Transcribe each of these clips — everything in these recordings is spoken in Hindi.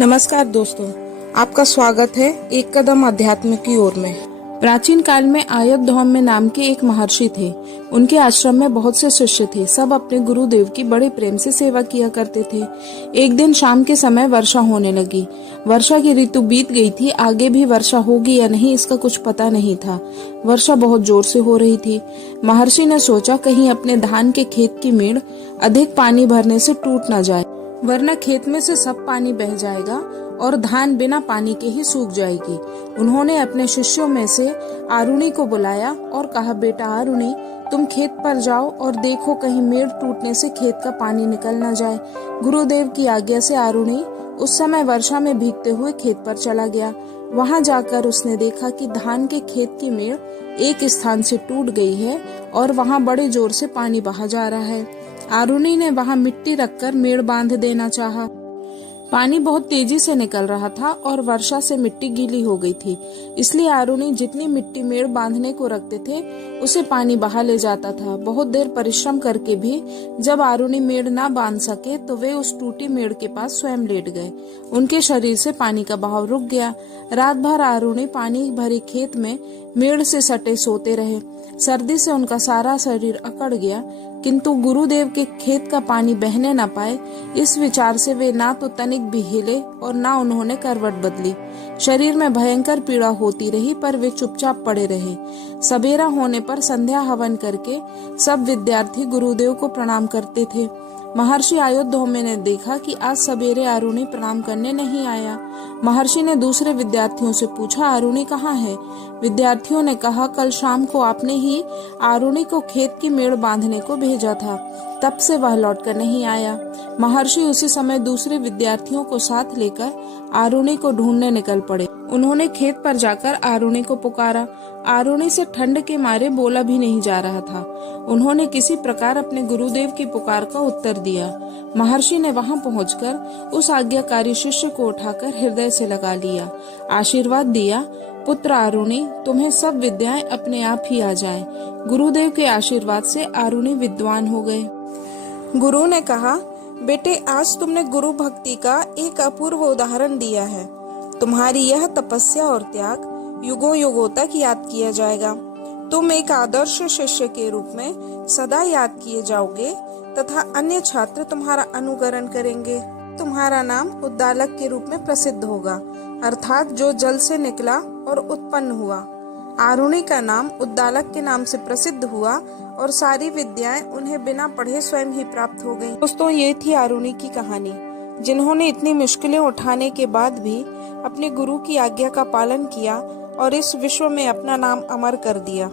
नमस्कार दोस्तों, आपका स्वागत है एक कदम अध्यात्म की ओर में। प्राचीन काल में आयतधौम्य नाम के एक महर्षि थे। उनके आश्रम में बहुत से शिष्य थे। सब अपने गुरुदेव की बड़े प्रेम से सेवा किया करते थे। एक दिन शाम के समय वर्षा होने लगी। वर्षा की ऋतु बीत गई थी। आगे भी वर्षा होगी या नहीं इसका कुछ पता नहीं था। वर्षा बहुत जोर से हो रही थी। महर्षि ने सोचा कहीं अपने धान के खेत की मेड़ अधिक पानी भरने से टूट न जाए, वरना खेत में से सब पानी बह जाएगा और धान बिना पानी के ही सूख जाएगी। उन्होंने अपने शिष्यों में से आरुणि को बुलाया और कहा, बेटा आरुणि, तुम खेत पर जाओ और देखो कहीं मेड़ टूटने से खेत का पानी निकल न जाए। गुरुदेव की आज्ञा से आरुणि उस समय वर्षा में भीगते हुए खेत पर चला गया। वहां जाकर उसने देखा कि धान के खेत की मेड़ एक स्थान से टूट गई है और वहां बड़े जोर से पानी बहा जा रहा है। आरुणि ने वहां मिट्टी रखकर मेड़ बांध देना चाहा। पानी बहुत तेजी से निकल रहा था और वर्षा से मिट्टी गीली हो गई थी, इसलिए आरुणि जितनी मिट्टी मेड़ बांधने को रखते थे उसे पानी बहा ले जाता था। बहुत देर परिश्रम करके भी जब आरुणि मेड़ ना बांध सके तो वे उस टूटी मेड़ के पास स्वयं लेट गए। उनके शरीर से पानी का बहाव रुक गया। रात भर आरुणि पानी भरे खेत में मेड़ से सटे सोते रहे। सर्दी से उनका सारा शरीर अकड़ गया, किंतु गुरुदेव के खेत का पानी बहने न पाए, इस विचार से वे ना तो तनिक भी हिले और ना उन्होंने करवट बदली। शरीर में भयंकर पीड़ा होती रही पर वे चुपचाप पड़े रहे। सवेरा होने पर संध्या हवन करके सब विद्यार्थी गुरुदेव को प्रणाम करते थे। महर्षि आयतधौम्य ने देखा कि आज सवेरे आरुणि प्रणाम करने नहीं आया। महर्षि ने दूसरे विद्यार्थियों से पूछा, आरुणि कहाँ है? विद्यार्थियों ने कहा, कल शाम को आपने ही आरुणि को खेत की मेड़ बांधने को भेजा था, तब से वह लौटकर नहीं आया। महर्षि उसी समय दूसरे विद्यार्थियों को साथ लेकर आरुणि को ढूंढने निकल पड़े। उन्होंने खेत पर जाकर आरुणि को पुकारा। आरुणि से ठंड के मारे बोला भी नहीं जा रहा था। उन्होंने किसी प्रकार अपने गुरुदेव की पुकार का उत्तर दिया। महर्षि ने वहां पहुंचकर उस आज्ञाकारी शिष्य को उठाकर हृदय से लगा लिया, आशीर्वाद दिया, पुत्र आरुणि, तुम्हें सब विद्याएं अपने आप ही आ जाएं। गुरुदेव के आशीर्वाद से आरुणि विद्वान हो गए। गुरु ने कहा, बेटे, आज तुमने गुरु भक्ति का एक अपूर्व उदाहरण दिया है। तुम्हारी यह तपस्या और त्याग युगों युगों तक याद किया जाएगा। तुम एक आदर्श शिष्य के रूप में सदा याद किए जाओगे तथा अन्य छात्र तुम्हारा अनुकरण करेंगे। तुम्हारा नाम उद्दालक के रूप में प्रसिद्ध होगा, अर्थात जो जल से निकला और उत्पन्न हुआ। आरुणि का नाम उद्दालक के नाम से प्रसिद्ध हुआ और सारी विद्याएं उन्हें बिना पढ़े स्वयं ही प्राप्त हो गईं। दोस्तों, ये थी आरुणि की कहानी, जिन्होंने इतनी मुश्किलें उठाने के बाद भी अपने गुरु की आज्ञा का पालन किया और इस विश्व में अपना नाम अमर कर दिया।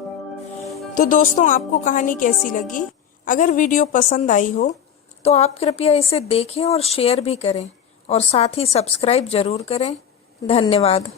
तो दोस्तों, आपको कहानी कैसी लगी? अगर वीडियो पसंद आई हो तो आप कृपया इसे देखें और शेयर भी करें और साथ ही सब्सक्राइब जरूर करें। धन्यवाद।